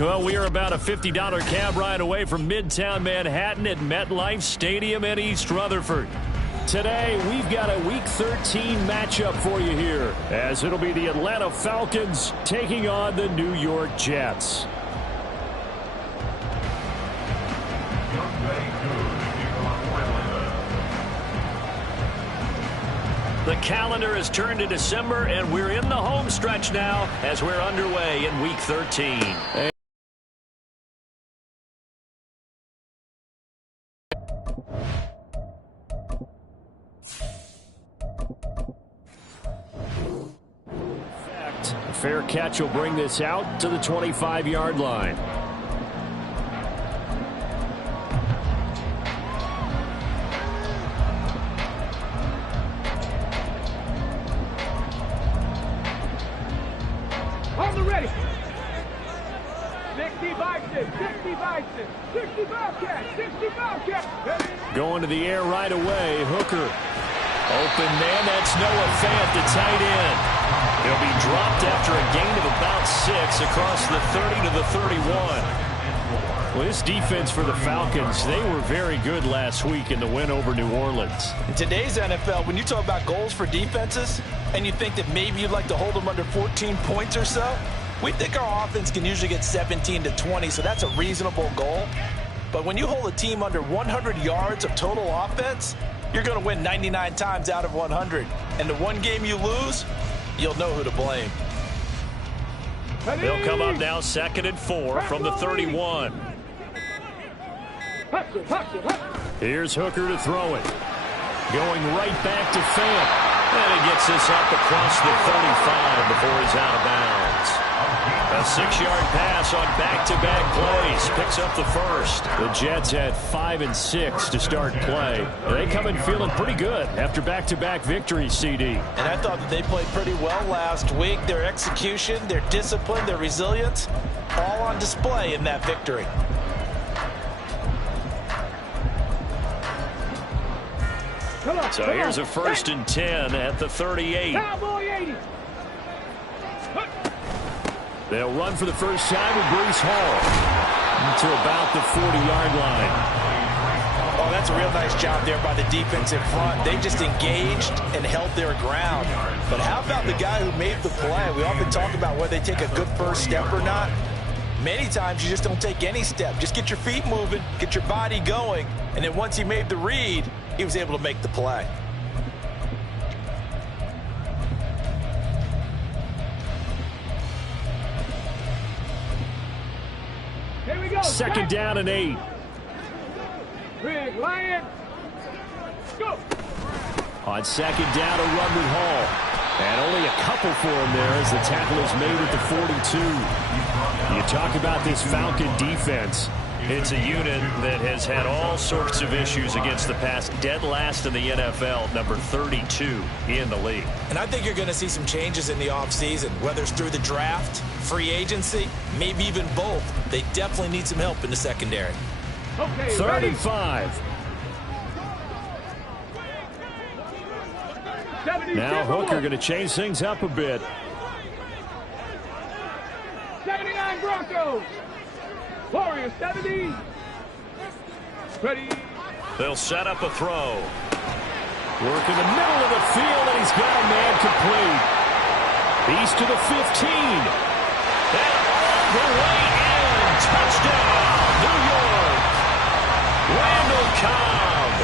Well, we are about a $50 cab ride away from Midtown Manhattan at MetLife Stadium in East Rutherford. Today, we've got a Week 13 matchup for you here, as it'll be the Atlanta Falcons taking on the New York Jets. The calendar has turned to December, and we're in the home stretch now as we're underway in Week 13. A fair catch will bring this out to the 25-yard line. On the ready. 60 Bison, 60 Bison, 60 Bobcat, 60 Bobcat. Going to the air right away. Hooker. Open man, that's Noah Fant, the tight end. He'll be dropped after a gain of about 6 across the 30 to the 31. Well, this defense for the Falcons, they were very good last week in the win over New Orleans. In today's NFL, when you talk about goals for defenses, and you think that maybe you'd like to hold them under 14 points or so, we think our offense can usually get 17 to 20, so that's a reasonable goal. But when you hold a team under 100 yards of total offense, you're going to win 99 times out of 100. And the one game you lose, you'll know who to blame. They'll come up now 2nd and 4 from the 31. Here's Hooker to throw it. Going right back to Fant. And he gets this up across the 35 before he's out of bounds. A 6-yard pass on back-to-back plays. Picks up the first. The Jets at 5 and 6 to start play. They come in feeling pretty good after back-to-back victories, CD. And I thought that they played pretty well last week. Their execution, their discipline, their resilience, all on display in that victory. So here's a 1st and 10 at the 38. They'll run for the first time with Breece Hall to about the 40-yard line. Oh, that's a real nice job there by the defense in front. They just engaged and held their ground. But how about the guy who made the play? We often talk about whether they take a good first step or not. Many times you just don't take any step. Just get your feet moving, get your body going, and then once he made the read, he was able to make the play. Here we go. 2nd down and 8. Big Lion. Go. On 2nd down, a run with Hall. And only a couple for him there as the tackle is made at the 42. You talk about this Falcon defense. It's a unit that has had all sorts of issues against the pass. Dead last in the NFL, number 32 in the league. And I think you're going to see some changes in the offseason, whether it's through the draft, free agency, maybe even both. They definitely need some help in the secondary. Okay, 3rd and 5. Now Hooker going to change things up a bit. 79 Broncos. Warriors 70. Ready. They'll set up a throw. Work in the middle of the field, and he's got a man complete. He's to the 15. And all the way in. Touchdown, New York. Randall Cobb.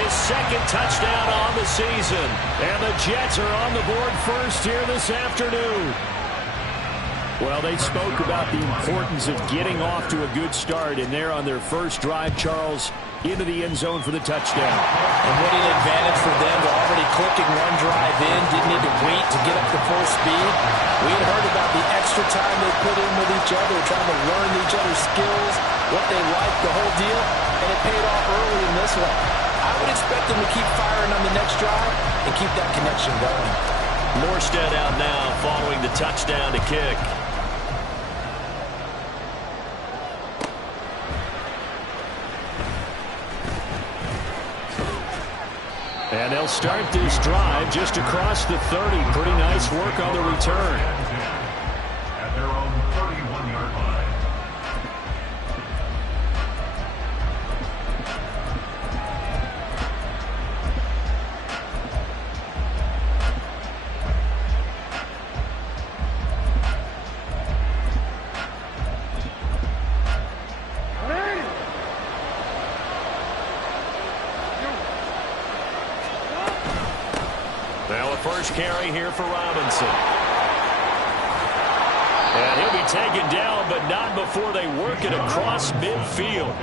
His 2nd touchdown on the season. And the Jets are on the board first here this afternoon. Well, they spoke about the importance of getting off to a good start, and they're on their first drive, Charles, into the end zone for the touchdown. And what an advantage for them. They're already clicking one drive in, didn't need to wait to get up to full speed. We had heard about the extra time they put in with each other, trying to learn each other's skills, what they like, the whole deal, and it paid off early in this one. I would expect them to keep firing on the next drive and keep that connection going. Morstead out now following the touchdown to kick. And they'll start this drive just across the 30. Pretty nice work on the return. At their own 31-yard line. first carry here for Robinson. And he'll be taken down, but not before they work it across midfield.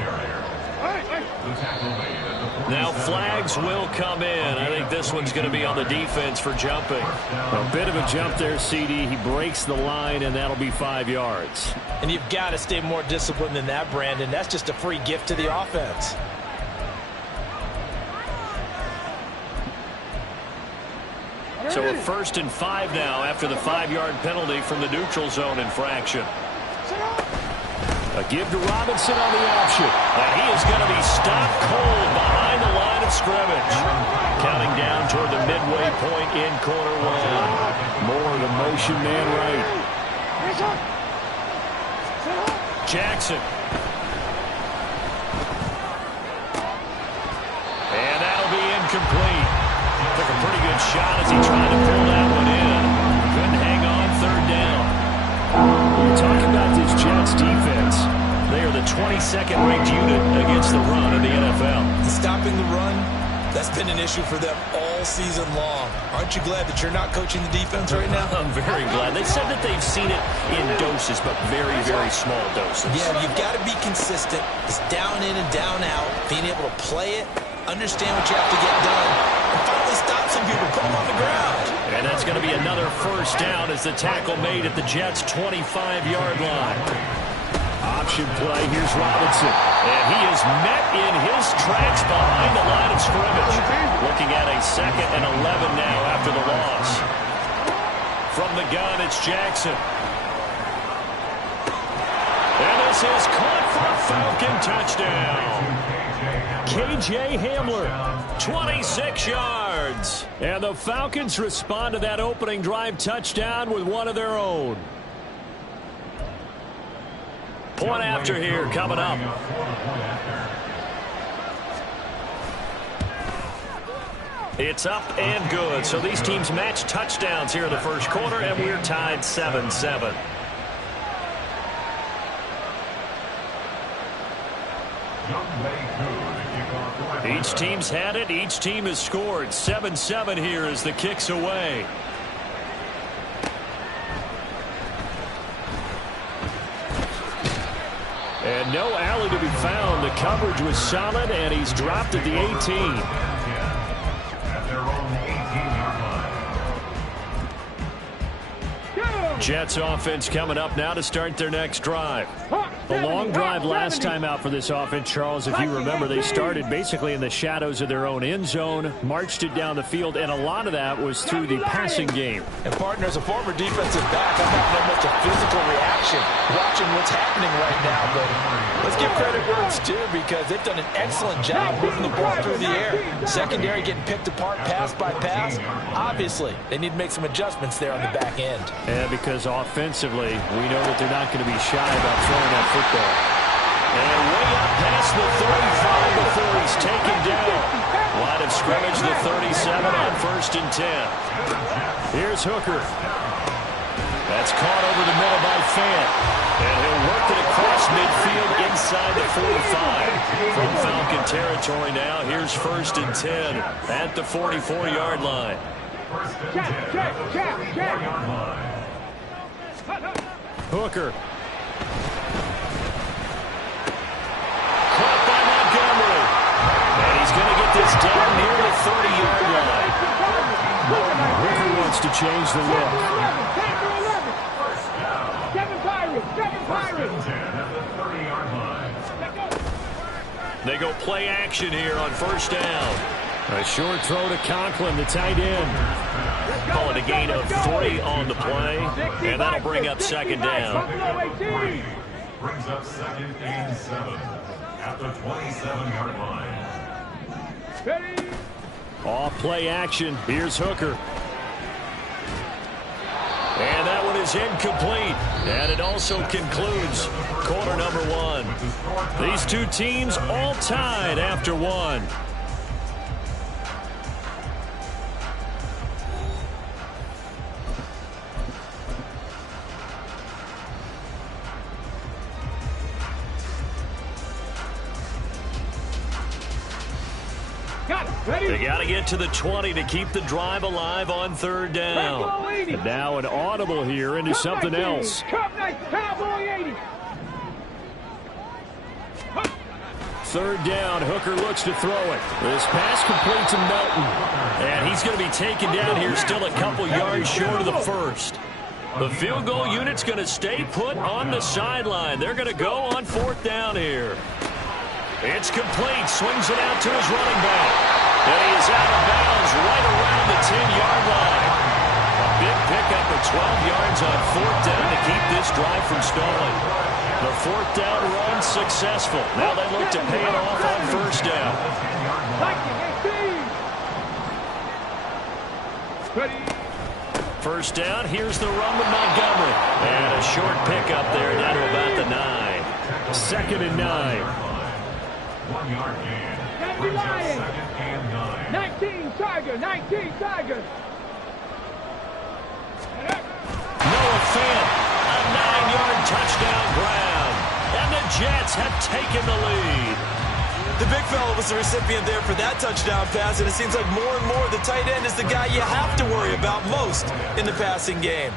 Now flags will come in. I think this one's going to be on the defense for jumping. A bit of a jump there, CD. He breaks the line, and that'll be 5 yards. And you've got to stay more disciplined than that, Brandon. That's just a free gift to the offense. So a 1st and 5 now after the 5-yard penalty from the neutral zone infraction. A give to Robinson on the option. And he is going to be stopped cold behind the line of scrimmage. Counting down toward the midway point in quarter 1. More of the motion man right. Jackson. And that'll be incomplete. Took a pretty good shot as he tried to pull that one in. Couldn't hang on 3rd down. When you talk about this Jets defense, they are the 22nd ranked unit against the run in the NFL. Stopping the run, that's been an issue for them all season long. Aren't you glad that you're not coaching the defense right now? I'm very glad. They said that they've seen it in doses, but very, very small doses. Yeah, you've got to be consistent. It's down in and down out. Being able to play it, understand what you have to get done, and finally stop some people, put them on the ground. And that's going to be another 1st down as the tackle made at the Jets' 25-yard line. Option play, here's Robinson. And he is met in his tracks behind the line of scrimmage. Looking at a 2nd and 11 now after the loss. From the gun, it's Jackson. And this is caught for a Falcon touchdown. K.J. Hamler, 26 yards. And the Falcons respond to that opening drive touchdown with one of their own. Point after here coming up. It's up and good. So these teams match touchdowns here in the 1st quarter, and we're tied 7-7. Each team's had it. Each team has scored. 7-7 here as the kick's away. And no alley to be found. The coverage was solid, and he's dropped at the 18. Jets offense coming up now to start their next drive. The long drive last time out for this offense, Charles, if you remember, they started basically in the shadows of their own end zone, marched it down the field, and a lot of that was through the passing game. And partner, as a former defensive back, I'm having much a physical reaction watching what's happening right now. But let's give credit where it's due because they've done an excellent job moving the ball through the air. Secondary getting picked apart pass by pass. Obviously, they need to make some adjustments there on the back end. Yeah, because offensively, we know that they're not going to be shy about throwing that football. And way up past the 35 before he's taken down. Line of scrimmage, the 37 on 1st and 10. Here's Hooker. That's caught over the middle by Fant. And he'll work it across midfield inside the 45. From Falcon territory now, here's 1st and 10 at the 44-yard line. Hooker. Caught by Montgomery. And he's going to get this down near the 30-yard line. Hooker wants to change the look. They go play action here on 1st down. A short throw to Conklin, the tight end. Call it a gain of 3 on the play, and that'll bring up 2nd down. Brings up 2nd and 7 at the 27-yard line. Off play action. Here's Hooker. And that one is incomplete. And it also concludes quarter number 1. These two teams all tied after 1. They got to get to the 20 to keep the drive alive on third down. And now an audible here into something else. Third down, Hooker looks to throw it. This pass complete to Melton. And he's going to be taken down here, still a couple yards short of the first. The field goal unit's going to stay put on the sideline. They're going to go on fourth down here. It's complete. Swings it out to his running back. And he is out of bounds right around the 10-yard line. A big pickup of 12 yards on fourth down to keep this drive from stalling. The fourth down run successful. Now they look to pay it off on first down. First down, here's the run with Montgomery. And a short pickup there down to about the 9. Second and 9. 1 yard gain. Brings up second and 9. 19 Tiger, 19 Tiger. Noah Fant, a 9-yard touchdown grab. And the Jets have taken the lead. The big fella was the recipient there for that touchdown pass, and it seems like more and more the tight end is the guy you have to worry about most in the passing game.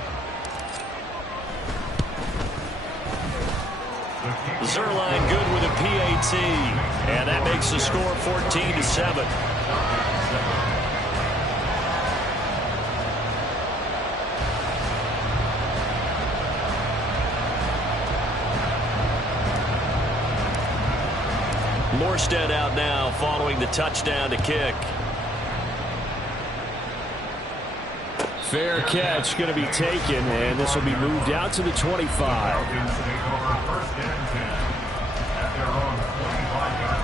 Zerline good with a PAT, and that makes the score 14-7. Morstead out now following the touchdown to kick. Fair catch going to be taken, and this will be moved out to the 25. Falcons take over first and 10 at their own 25-yard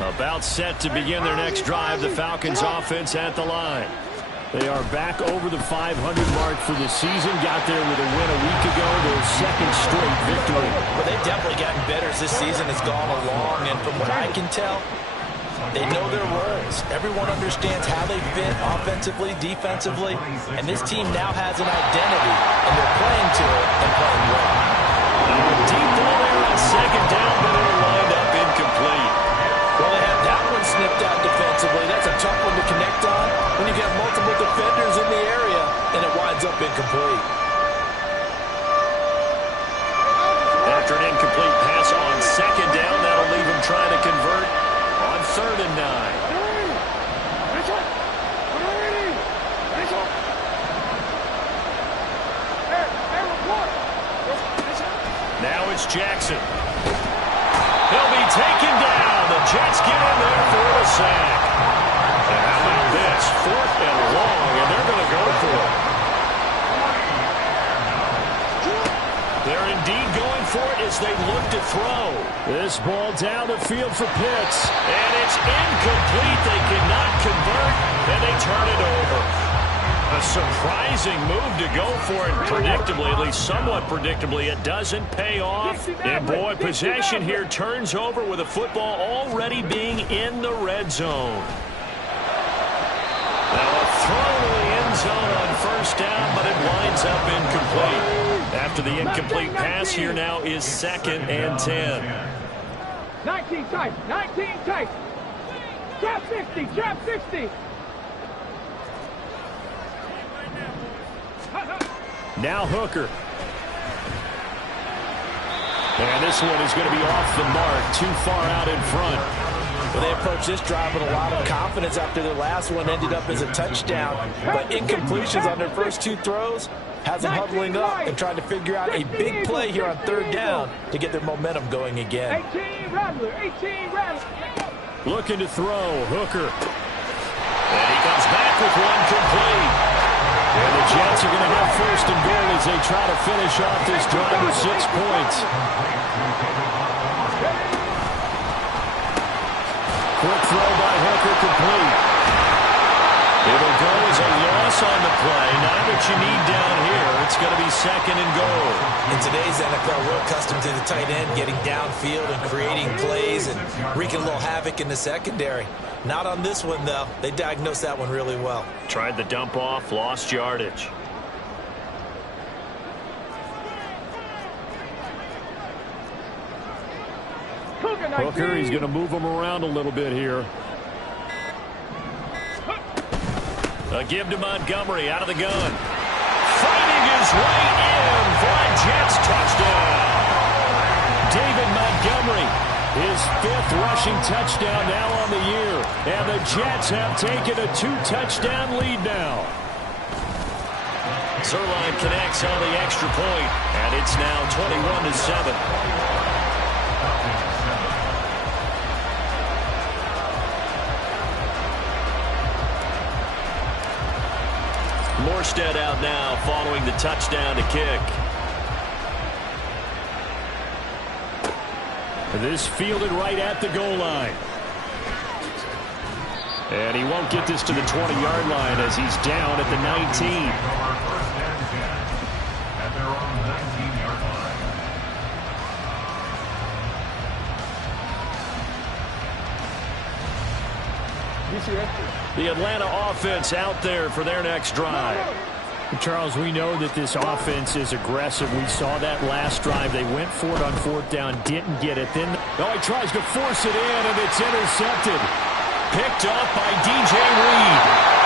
line. About set to begin their next drive, the Falcons offense at the line. They are back over the 500 mark for the season. Got there with a win a week ago, their second straight victory. Well, they've definitely gotten better as this season has gone along, and from what I can tell, they know their roles. Everyone understands how they fit offensively, defensively, and this team now has an identity, and they're playing to it and playing well. Deep ball there on second down, but it'll wind up incomplete. Well, they have that one snipped out defensively. That's a tough one to connect on when you get multiple defenders in the area, and it winds up incomplete. After an incomplete pass on second down, that'll leave him trying to convert on third and 9. Now it's Jackson. He'll be taken down. The Jets get in there for a sack. And how about this? Fourth and long, and they're going to go for it. They're indeed going for it as they look to throw. This ball down the field for Pitts. And it's incomplete. They cannot convert, and they turn it over. A surprising move to go for it. Predictably, at least somewhat predictably, it doesn't pay off. And boy, possession here turns over with a football already being in the red zone. Now a throw to the end zone on first down, but it winds up incomplete. After the incomplete pass, here now is second and 10. 19 tight, 19 tight. Trap 60, trap 60. Now Hooker. And this one is going to be off the mark, too far out in front. Well, they approached this drive with a lot of confidence after their last one ended up as a touchdown. But incompletions on their first two throws has them huddling up and trying to figure out a big play here on third down to get their momentum going again. 18 Rattler, 18 Rattler. Looking to throw, Hooker. And he comes back with one complete. And the Jets are going to have first and goal as they try to finish off this drive with 6 points. Quick throw by Hooker, complete. It'll go as a loss on the play. Not what you need down here. It's going to be second and goal. In today's NFL, we're accustomed to the tight end getting downfield and creating plays and wreaking a little havoc in the secondary. Not on this one, though. They diagnosed that one really well. Tried the dump off, lost yardage. Hooker, he's going to move him around a little bit here. A give to Montgomery out of the gun. Fighting his way in for a Jets touchdown. David Montgomery, his 5th rushing touchdown now on the year. And the Jets have taken a 2-touchdown lead now. Zerline connects on the extra point, and it's now 21-7. Morstead out now following the touchdown to kick. This fielded right at the goal line. And he won't get this to the 20-yard line as he's down at the 19. At their own 19-yard line. The Atlanta offense out there for their next drive. Charles, we know that this offense is aggressive. We saw that last drive. They went for it on 4th down, didn't get it. Then he tries to force it in, and it's intercepted. Picked up by DJ Reed.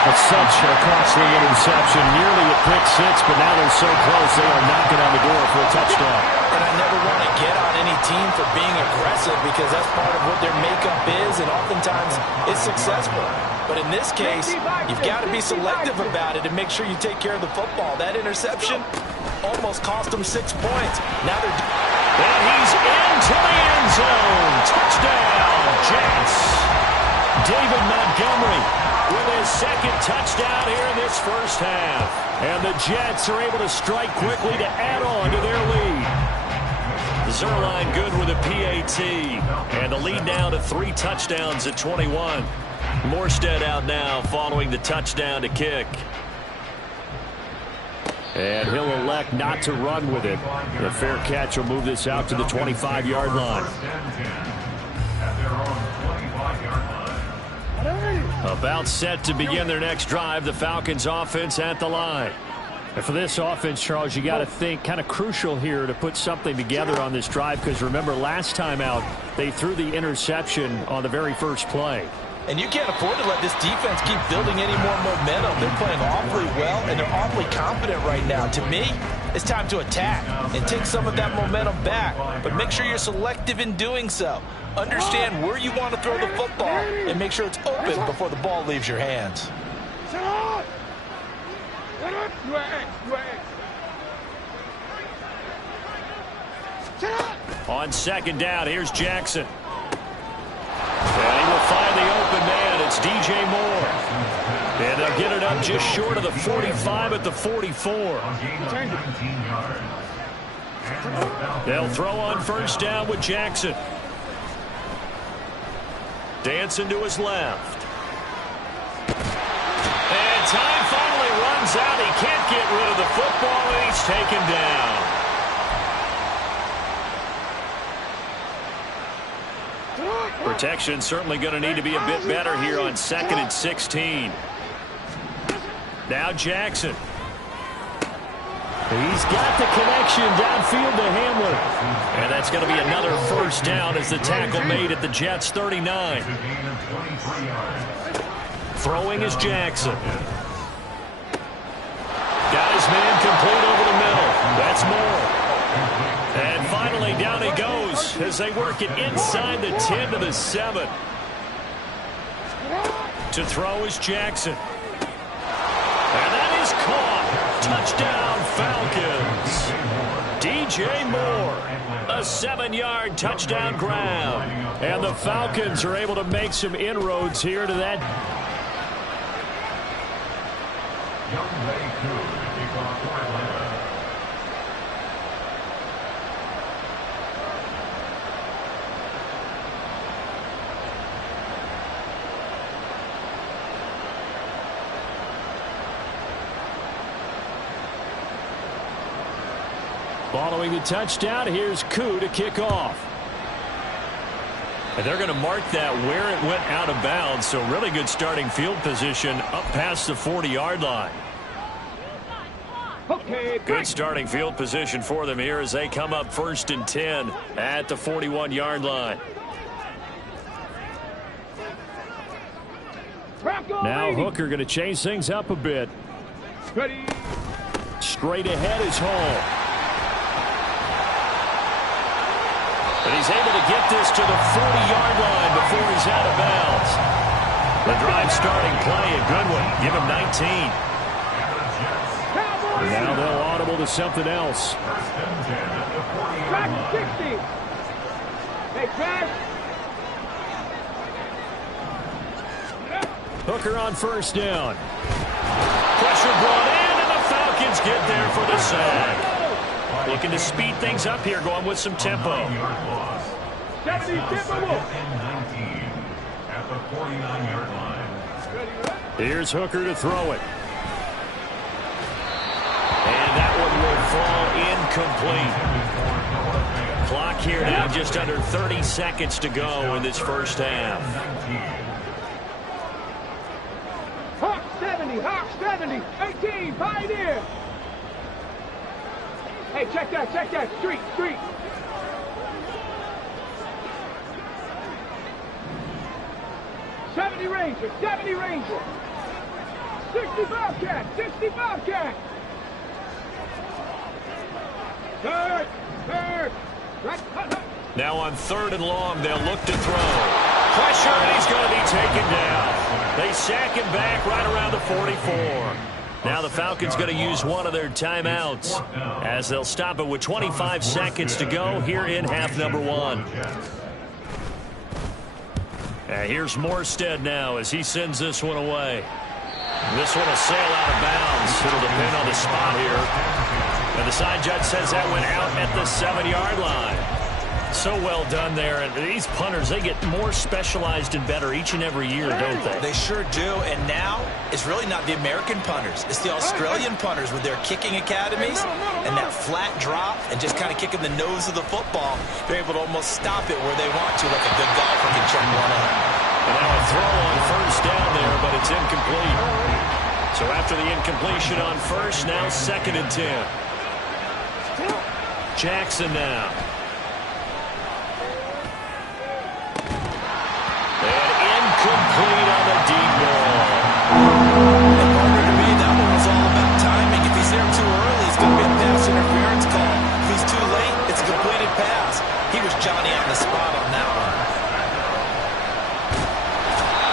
That's such a costly interception. Nearly a pick 6, but now they're so close they are knocking on the door for a touchdown. And I never want to get on any team for being aggressive because that's part of what their makeup is, and oftentimes it's successful. But in this case, you've got to be selective about it and make sure you take care of the football. That interception almost cost them 6 points. Now they're... And he's into the end zone. Touchdown, Jets. David Montgomery with his 2nd touchdown here in this first half. And the Jets are able to strike quickly to add on to their lead. Zerline good with a PAT. And the lead now to 3 touchdowns at 21. Morstead out now following the touchdown to kick. And he'll elect not to run with it. The fair catch will move this out to the 25-yard line. At their own 25-yard line. About set to begin their next drive. The Falcons offense at the line. And for this offense, Charles, you got to think kind of crucial here to put something together on this drive because remember last time out they threw the interception on the very first play. And you can't afford to let this defense keep building any more momentum. They're playing awfully well, and they're awfully confident right now. To me, it's time to attack and take some of that momentum back. But make sure you're selective in doing so. Understand where you want to throw the football and make sure it's open before the ball leaves your hands. On 2nd down, here's Jackson. And he will find the open man. It's DJ Moore. And they'll get it up just short of the 45 at the 44. They'll throw on 1st down with Jackson. Dancing to his left. And time finally runs out. He can't get rid of the football, and he's taken down. Protection certainly going to need to be a bit better here on 2nd and 16. Now Jackson. He's got the connection downfield to Hamler. And that's going to be another 1st down as the tackle made at the Jets' 39. Throwing is Jackson. Got his man complete over the middle. That's Moore. And finally down he goes as they work it inside the 10 to the 7. To throw is Jackson. And that is caught. Touchdown Falcons. DJ Moore. A 7-yard touchdown grab. And the Falcons are able to make some inroads here to that. Following the touchdown, here's Koo to kick off. And they're going to mark that where it went out of bounds, so really good starting field position up past the 40-yard line. Good starting field position for them here as they come up 1st and 10 at the 41-yard line. Now Hooker going to change things up a bit. Ready. Straight ahead is Hall. And he's able to get this to the 40-yard line before he's out of bounds. The drive starting play, a good one. Give him 19. Now they'll audible to something else. Back 60. Hey, pass. Hooker on first down. Pressure brought in, and the Falcons get there for the sack. Looking to speed things up here, going with some tempo. 70 tempo. At the 49-yard line. Here's Hooker to throw it. And that one will fall incomplete. Clock here now just under 30 seconds to go in this first half. Hawk 70, 18, Pioneer. Hey, check that, street. 70 Ranger, 65 cat. Third. Right. Now on 3rd and long, they'll look to throw. Pressure, and he's going to be taken down. They sack him back right around the 44. Now the Falcons going to use one of their timeouts as they'll stop it with 25 seconds to go here in half number 1. And here's Morstead now as he sends this one away. This one will sail out of bounds. It'll depend on the spot here. And the side judge says that went out at the 7-yard line. So well done there. And these punters, they get more specialized and better each and every year, don't they? They sure do. And now it's really not the American punters. It's the Australian punters with their kicking academies and that flat drop and just kind of kicking the nose of the football. They're able to almost stop it where they want to, like a good golfer can check one in. And now a throw on first down there, but it's incomplete. So after the incompletion on first, now 2nd and 10. Jackson now. And incomplete on the deep ball. And partner, to me, that one was all about timing. If he's there too early, it's going to be a pass interference call. If he's too late, it's a completed pass. He was Johnny on the spot on that one.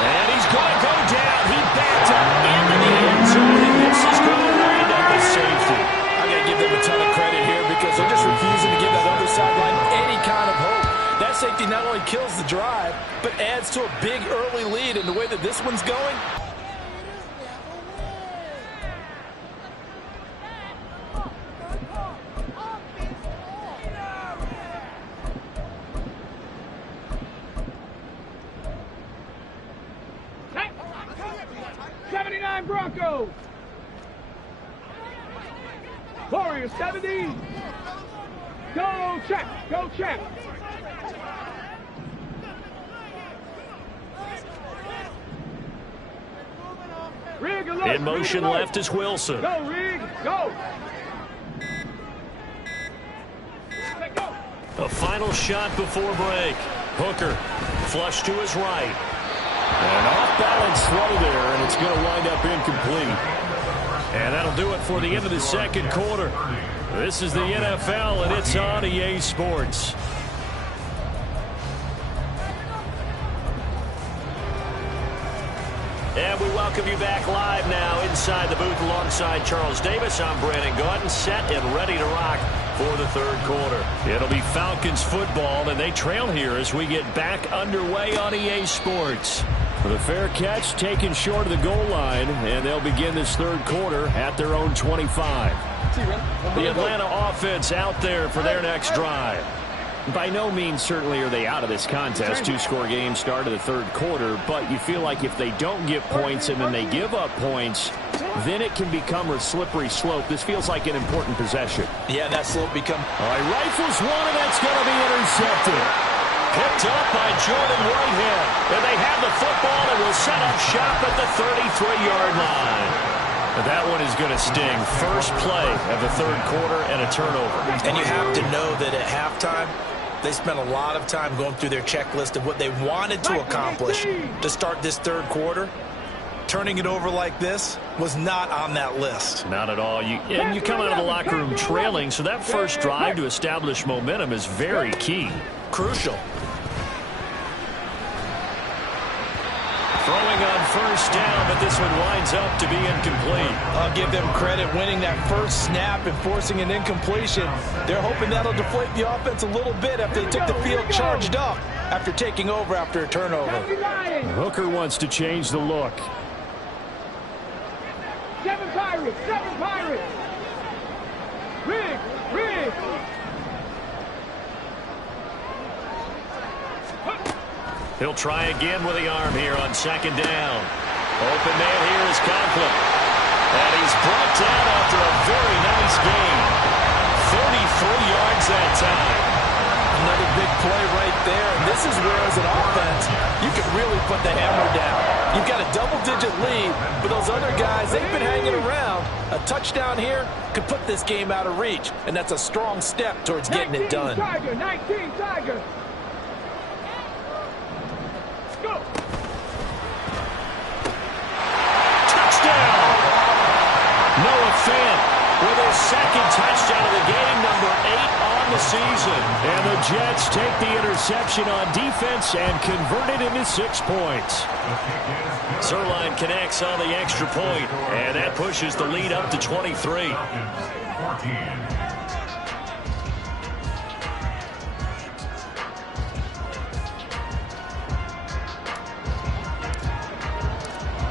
And he's going to go down. He backed up into the end zone, and this is going to wind up a safety. I got to give them a ton of credit here because they're just refusing to give that other sideline any kind of hope. That safety not only kills the drive, but adds to a big early lead in the way that this one's going. Hey, 79 Broncos. Warriors 70. Go check. Rig alert. In motion left is Wilson. Go, Rig, go. A final shot before break. Hooker flush to his right. An off-balance throw there, and it's going to wind up incomplete. And that'll do it for the end of the second quarter. This is the NFL, and it's on EA Sports. And we welcome you back live now inside the booth alongside Charles Davis. I'm Brandon Gaudin, set and ready to rock for the third quarter. It'll be Falcons football, and they trail here as we get back underway on EA Sports. For the fair catch taken short of the goal line, and they'll begin this third quarter at their own 25. The Atlanta offense out there for their next drive. By no means certainly are they out of this contest. Two-score game start of the third quarter, but you feel like if they don't get points and then they give up points, then it can become a slippery slope. This feels like an important possession. Yeah, that slope become... All right, rifles one, and that's going to be intercepted. Picked up by Jordan Whitehead. And they have the football and will set up shop at the 33-yard line. But that one is going to sting. First play of the third quarter and a turnover. And you have to know that at halftime, they spent a lot of time going through their checklist of what they wanted to accomplish to start this third quarter. turning it over like this was not on that list. Not at all. You come out of the locker room trailing, so that first drive to establish momentum is very key. Crucial. Throwing on first down, but this one winds up to be incomplete. I'll give them credit winning that first snap and forcing an incompletion. They're hoping that'll deflate the offense a little bit after they took the field charged up after taking over after a turnover. Hooker wants to change the look. 7 Pirates, 7 Pirates. Rig. He'll try again with the arm here on second down. Open man here is Conklin. And he's brought down after a very nice gain. 33 yards that time. Another big play right there. And this is where, as an offense, you can really put the hammer down. You've got a double-digit lead, but those other guys, they've been hanging around. A touchdown here could put this game out of reach, and that's a strong step towards getting it done. 19 Tiger. Go. Touchdown! Noah Fant with his second touchdown of the game, number 8 on the season. And the Jets take the interception on defense and convert it into 6 points. Zerline connects on the extra point, and that pushes the lead up to 23. 14.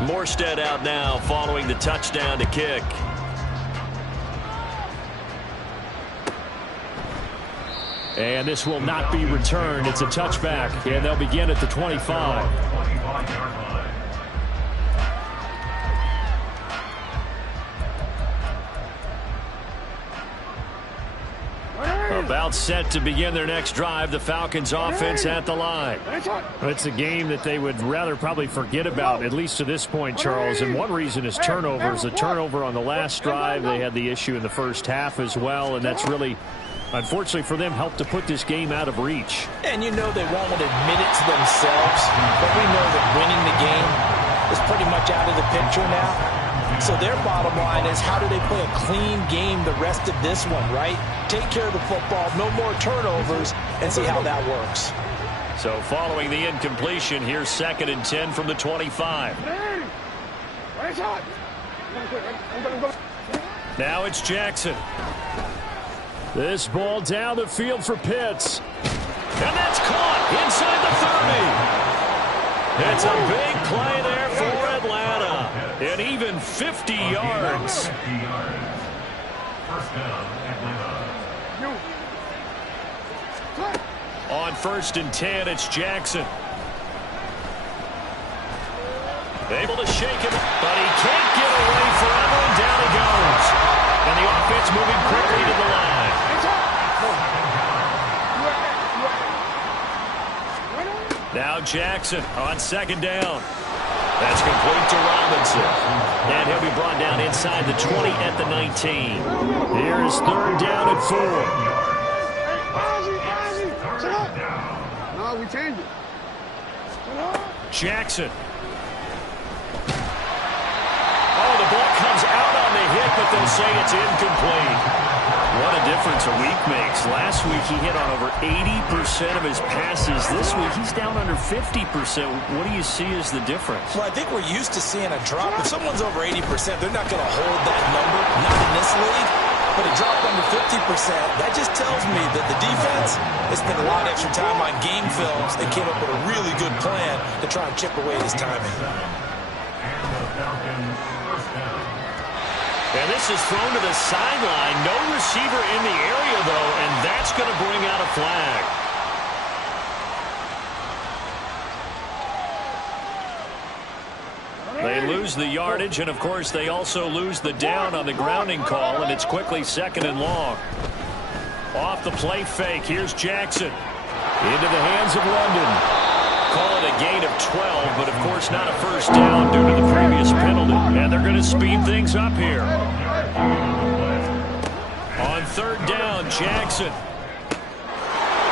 Morstead out now following the touchdown to kick. And this will not be returned. It's a touchback, and they'll begin at the 25. 25-yard line. About set to begin their next drive. The Falcons offense at the line. It's a game that they would rather probably forget about, at least to this point, Charles. And one reason is turnovers. A turnover on the last drive. They had the issue in the first half as well, and that's really, unfortunately for them, helped to put this game out of reach. And you know they won't admit it to themselves, but we know that winning the game is pretty much out of the picture now. So their bottom line is, how do they play a clean game the rest of this one, right? Take care of the football, no more turnovers, and see how that works. So following the incompletion, here's 2nd and 10 from the 25. Now it's Jackson. This ball down the field for Pitts. And that's caught inside the 30. It's a big play there for Atlanta. And even 50 yards. First down, Atlanta. On 1st and 10, it's Jackson. Able to shake him, but he can't get away forever, and down he goes. And the offense moving quickly to the line. Now Jackson on 2nd down. That's complete to Robinson. And he'll be brought down inside the 20 at the 19. Here is 3rd down and 4. No, we changed it. Jackson. Oh, the ball comes out on the hit, but they'll say it's incomplete. What a difference a week makes. Last week he hit on over 80% of his passes. This week he's down under 50%. What do you see as the difference? Well, I think we're used to seeing a drop. If someone's over 80%, they're not going to hold that number, not in this league. But a drop under 50%, that just tells me that the defense has spent a lot of extra time on game films and came up with a really good plan to try and chip away at his timing. And the Falcons first down. And this is thrown to the sideline. No receiver in the area, though, and that's going to bring out a flag. They lose the yardage, and, of course, they also lose the down on the grounding call, and it's quickly 2nd and long. Off the play fake, here's Jackson. Into the hands of London. Call it a gain of 12, but, of course, not a first down due to the previous penalty. And they're going to speed things up here. On 3rd down, Jackson.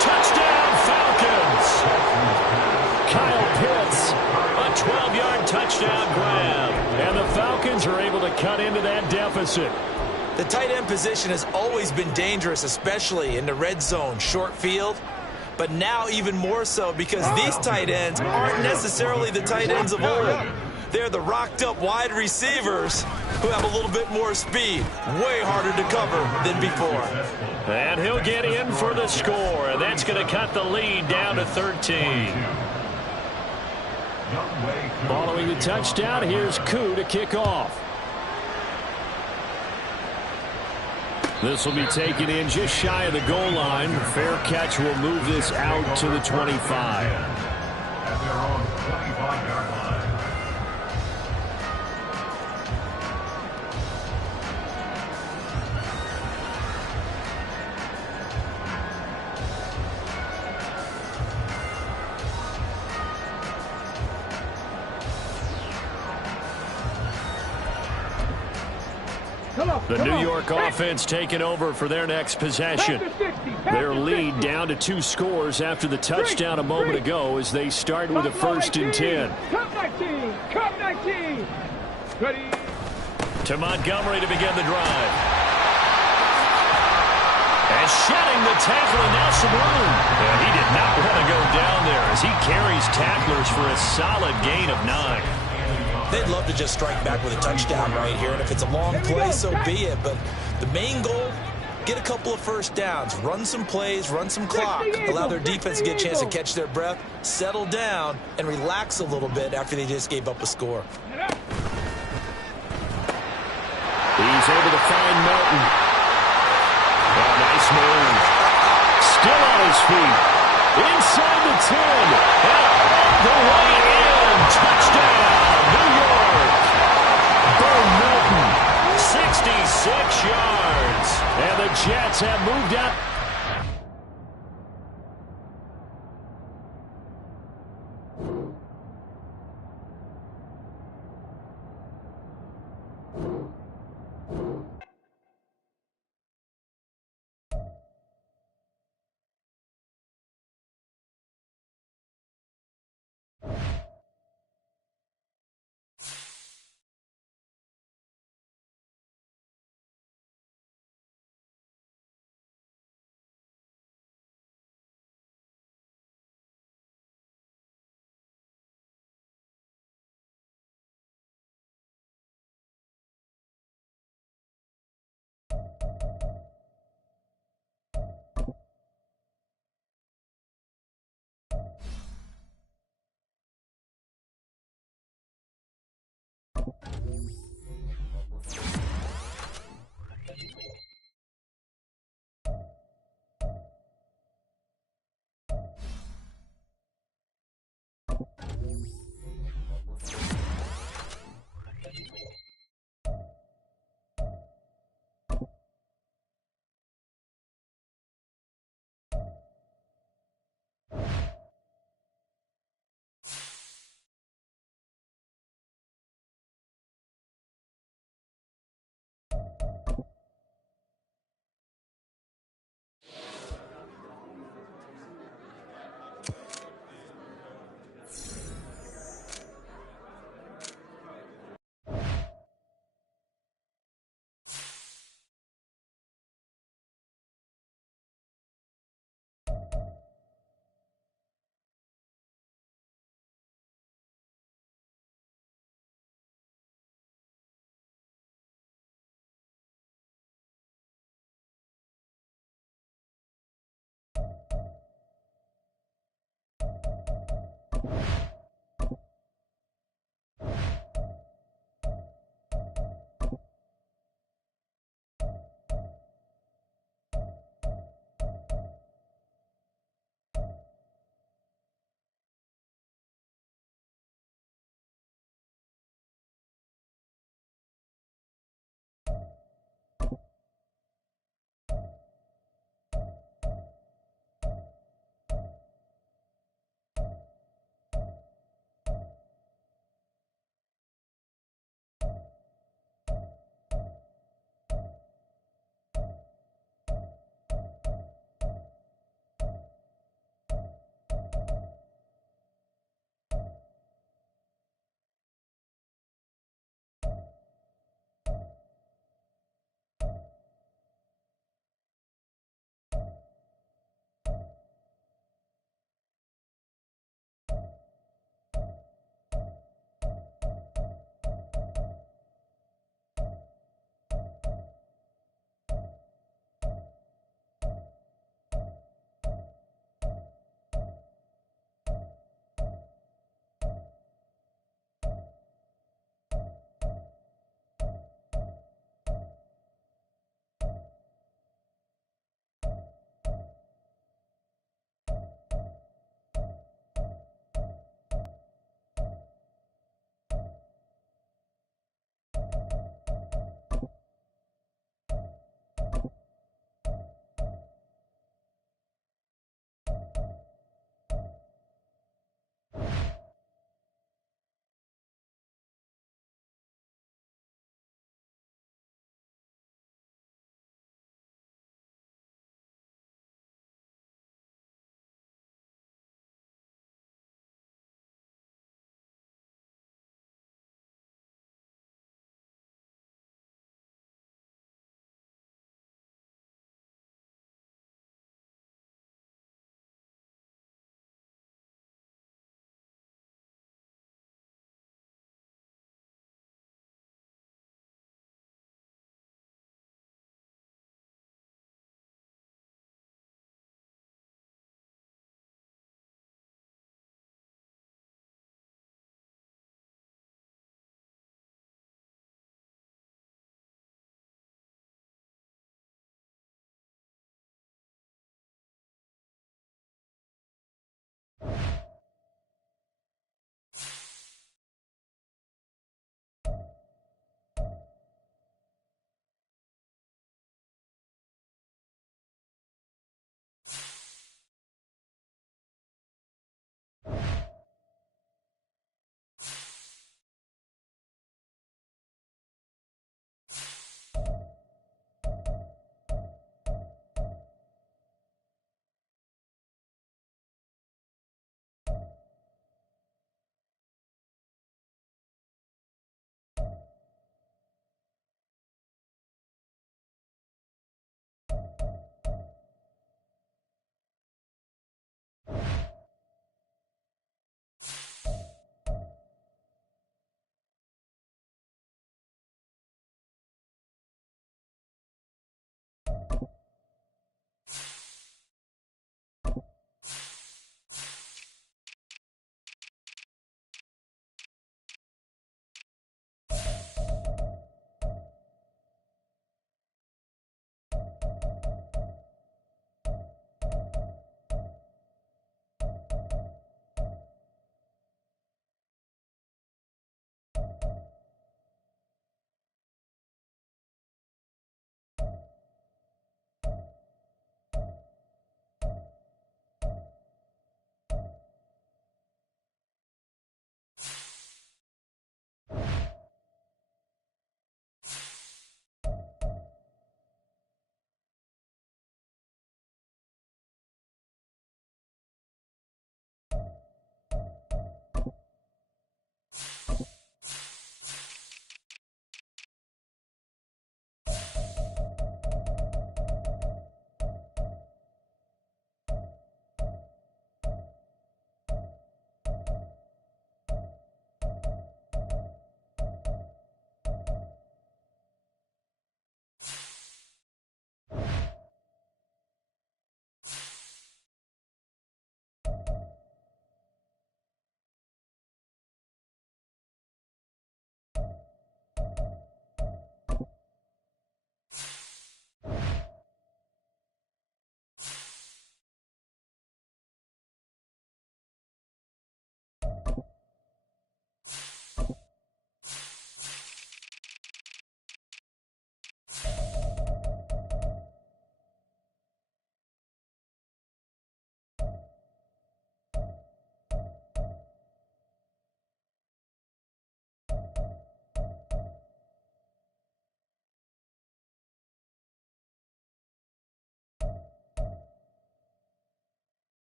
Touchdown, Falcons! Kyle Pitts, a 12-yard touchdown grab. cut into that deficit. The tight end position has always been dangerous, especially in the red zone, short field. But now even more so because these tight ends aren't necessarily the tight ends of old. They're the rocked-up wide receivers who have a little bit more speed. Way harder to cover than before. And he'll get in for the score. And that's going to cut the lead down to 13. Following the touchdown, here's Koo to kick off. This will be taken in just shy of the goal line. Fair catch will move this out to the 25. At their own 25-yard line. The New York offense taking over for their next possession. Their lead down to 2 scores after the touchdown a moment ago as they start with a 1st and 10. Cut 19. Ready. To Montgomery to begin the drive. And shedding the tackle and now some room. And he did not want to go down there as he carries tacklers for a solid gain of 9. They'd love to just strike back with a touchdown right here, and if it's a long play, so be it. But the main goal, get a couple of first downs, run some plays, run some clock, allow their defense to get a chance to catch their breath, settle down, and relax a little bit after they just gave up a score. He's able to find Melton. Oh, nice move. Still on his feet. Inside the 10. And all the way in. Touchdown. New York. Burn Melton, 66 yards. And the Jets have moved out.